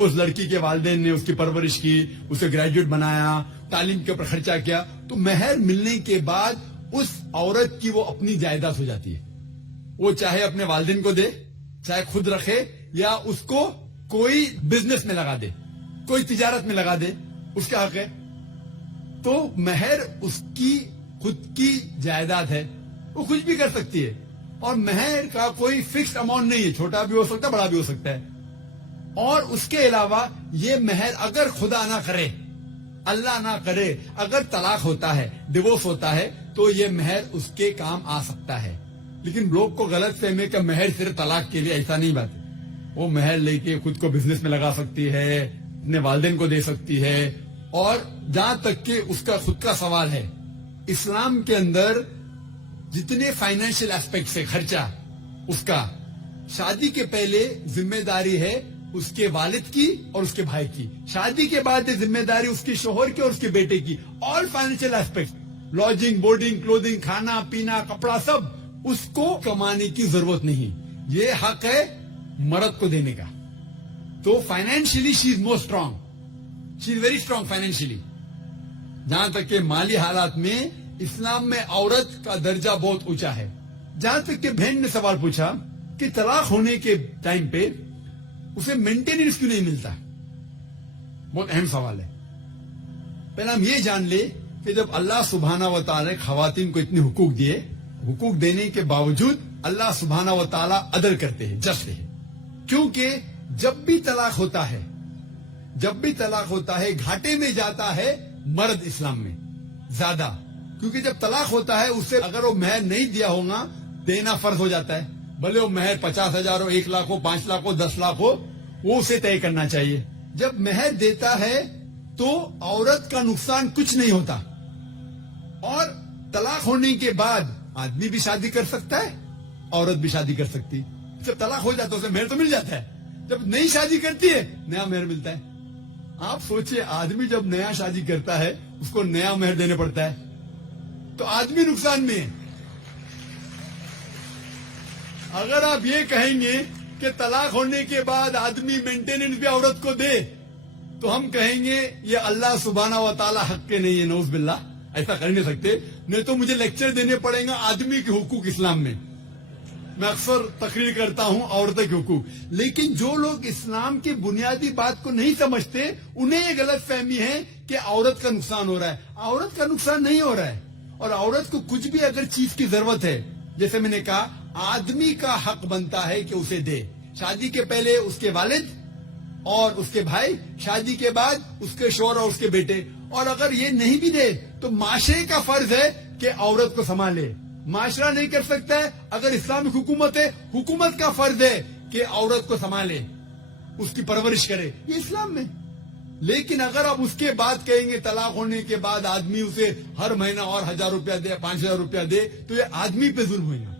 اس لڑکی کے والدین نے اس کی پرورش کی, اسے گریجویٹ بنایا, تعلیم کے اوپر خرچہ کیا, تو مہر ملنے کے بعد اس عورت کی وہ اپنی جائیداد ہو جاتی ہے. وہ چاہے اپنے والدین کو دے, چاہے خود رکھے, یا اس کو کوئی بزنس میں لگا دے, کوئی تجارت میں لگا دے, اس کا حق ہے. تو مہر اس کی خود کی جائیداد ہے, وہ کچھ بھی کر سکتی ہے. اور مہر کا کوئی فکسڈ اماؤنٹ نہیں ہے, چھوٹا بھی ہو سکتا ہے, بڑا بھی ہو سکتا ہے. اور اس کے علاوہ یہ مہر اگر خدا نہ کرے, اللہ نہ کرے, اگر طلاق ہوتا ہے, ڈیورس ہوتا ہے, تو یہ مہر اس کے کام آ سکتا ہے. لیکن لوگ کو غلط فہمی کہ مہر صرف طلاق کے لیے, ایسا نہیں بات ہے. وہ مہر لے کے خود کو بزنس میں لگا سکتی ہے, اپنے والدین کو دے سکتی ہے. اور جہاں تک کہ اس کا خود کا سوال ہے, اسلام کے اندر جتنے فائنینشیل ایسپیکٹس ہے خرچہ اس کا, شادی کے پہلے ذمہ داری ہے اس کے والد کی اور اس کے بھائی کی, شادی کے بعد ذمہ داری اس کے شوہر کی اور اس کے بیٹے کی. All financial aspect, lodging, boarding, clothing, کھانا پینا, کپڑا, سب اس کو کمانے کی ضرورت نہیں. یہ حق ہے مرد کو دینے کا. تو financially she is more strong, she is very strong financially. جہاں تک کہ مالی حالات میں اسلام میں عورت کا درجہ بہت اونچا ہے. جہاں تک کہ بہن نے سوال پوچھا کہ طلاق ہونے کے ٹائم پہ اسے مینٹیننس کیوں نہیں ملتا, بہت اہم سوال ہے. پہلے ہم یہ جان لے کہ جب اللہ سبحانہ و تعالی خواتین کو اتنے حقوق دیے, حقوق دینے کے باوجود اللہ سبحانہ و تعالی عدل کرتے ہیں, جسٹ ہے. کیونکہ جب بھی طلاق ہوتا ہے گھاٹے میں جاتا ہے مرد اسلام میں زیادہ. کیونکہ جب طلاق ہوتا ہے اسے اگر وہ مہر نہیں دیا ہوگا دینا فرض ہو جاتا ہے. بھلے وہ مہر 50,000 ہو, 1 لاکھ ہو, 5 لاکھ ہو, 10 لاکھ ہو, وہ اسے طے کرنا چاہیے. جب مہر دیتا ہے تو عورت کا نقصان کچھ نہیں ہوتا. اور طلاق ہونے کے بعد آدمی بھی شادی کر سکتا ہے, عورت بھی شادی کر سکتی. جب طلاق ہو جاتا ہے اسے مہر تو مل جاتا ہے, جب نئی شادی کرتی ہے نیا مہر ملتا ہے. آپ سوچئے, آدمی جب نیا شادی کرتا ہے اس کو نیا مہر دینے پڑتا ہے, تو آدمی نقصان میں ہے. اگر آپ یہ کہیں گے کہ طلاق ہونے کے بعد آدمی مینٹیننس بھی عورت کو دے, تو ہم کہیں گے یہ اللہ سبحانہ و تعالی حق کے نہیں ہے, نعوذ باللہ. ایسا کر نہیں سکتے, نہیں تو مجھے لیکچر دینے پڑیں گا آدمی کے حقوق اسلام میں. میں اکثر تقریر کرتا ہوں عورتوں کے حقوق. لیکن جو لوگ اسلام کی بنیادی بات کو نہیں سمجھتے انہیں یہ غلط فہمی ہے کہ عورت کا نقصان ہو رہا ہے. عورت کا نقصان نہیں ہو رہا ہے. اور عورت کو کچھ بھی اگر چیز کی ضرورت ہے, جیسے میں نے کہا, آدمی کا حق بنتا ہے کہ اسے دے. شادی کے پہلے اس کے والد اور اس کے بھائی, شادی کے بعد اس کے شوہر اور اس کے بیٹے. اور اگر یہ نہیں بھی دے تو معاشرے کا فرض ہے کہ عورت کو سنبھالے. معاشرہ نہیں کر سکتا ہے, اگر اسلامک حکومت ہے, حکومت کا فرض ہے کہ عورت کو سنبھالے, اس کی پرورش کرے. یہ اسلام میں. لیکن اگر آپ اس کے بعد کہیں گے طلاق ہونے کے بعد آدمی اسے ہر مہینہ اور 1,000 روپیہ دے, 5,000 روپیہ دے, تو یہ آدمی پہ ظلم ہوئے گا.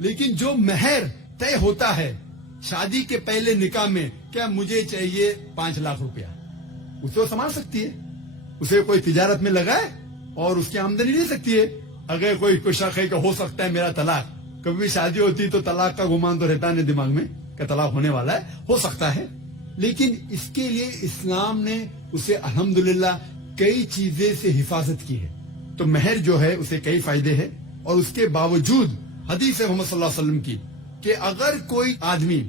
لیکن جو مہر طے ہوتا ہے شادی کے پہلے نکاح میں, کیا مجھے چاہیے 5 لاکھ روپیہ, اسے وہ سنبھال سکتی ہے. اسے کوئی تجارت میں لگائے اور اس کی آمدنی لے سکتی ہے. اگر کوئی شک ہے کہ ہو سکتا ہے میرا طلاق, کبھی بھی شادی ہوتی تو طلاق کا گمان تو رہتا نہیں دماغ میں کہ طلاق ہونے والا ہے, ہو سکتا ہے. لیکن اس کے لیے اسلام نے اسے الحمدللہ کئی چیزیں سے حفاظت کی ہے. تو مہر جو ہے اسے کئی فائدے ہیں. اور اس کے باوجود حدیث محمد صلی اللہ علیہ وسلم کی کہ اگر کوئی آدمی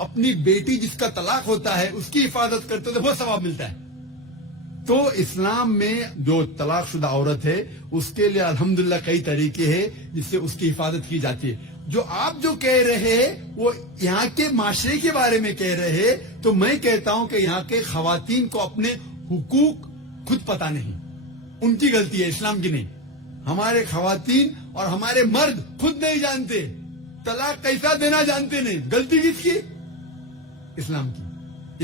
اپنی بیٹی جس کا طلاق ہوتا ہے اس کی حفاظت کرتے تو بہت ثواب ملتا ہے. تو اسلام میں جو طلاق شدہ عورت ہے اس کے لیے الحمدللہ کئی طریقے ہیں جس سے اس کی حفاظت کی جاتی ہے. جو آپ جو کہہ رہے ہیں وہ یہاں کے معاشرے کے بارے میں کہہ رہے ہیں, تو میں کہتا ہوں کہ یہاں کے خواتین کو اپنے حقوق خود پتہ نہیں, ان کی غلطی ہے, اسلام کی نہیں. ہمارے خواتین اور ہمارے مرد خود نہیں جانتے, طلاق کیسا دینا جانتے نہیں. غلطی کس کی؟ اسلام کی.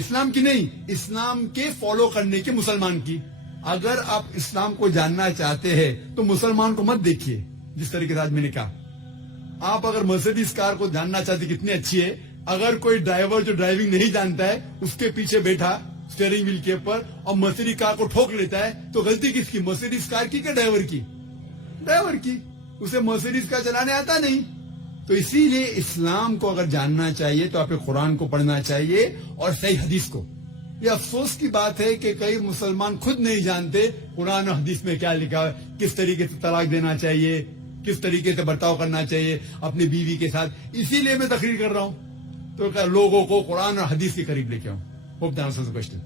اسلام کی نہیں, اسلام کے فالو کرنے کی, مسلمان کی. اگر آپ اسلام کو جاننا چاہتے ہیں تو مسلمان کو مت دیکھیے. جس طریقے سے آج میں نے کہا, آپ اگر مرسیڈیز کار کو جاننا چاہتے کتنی اچھی ہے, اگر کوئی ڈرائیور جو ڈرائیونگ نہیں جانتا ہے اس کے پیچھے بیٹھا اسٹیئرنگ ویل کے اوپر اور مرسیڈیز کار کو ٹھوک لیتا ہے, تو غلطی کس کی؟ مرسیڈیز کار کی کہ ڈرائیور کی؟ ڈرائیور کی. اسے مرسیڈیز کار چلانے آتا نہیں, تو اسی لیے اسلام کو اگر جاننا چاہیے تو آپ کو قرآن کو پڑھنا چاہیے اور صحیح حدیث کو. یہ افسوس کی بات ہے کہ کئی مسلمان خود نہیں جانتے قرآن و حدیث میں کیا لکھا ہے, کس طریقے سے طلاق دینا چاہیے, کس طریقے سے برتاؤ کرنا چاہیے اپنی بیوی کے ساتھ. اسی لیے میں تقریر کر رہا ہوں, تو لوگوں کو قرآن اور حدیث کے قریب لے کے آؤں. Hope the answers the question.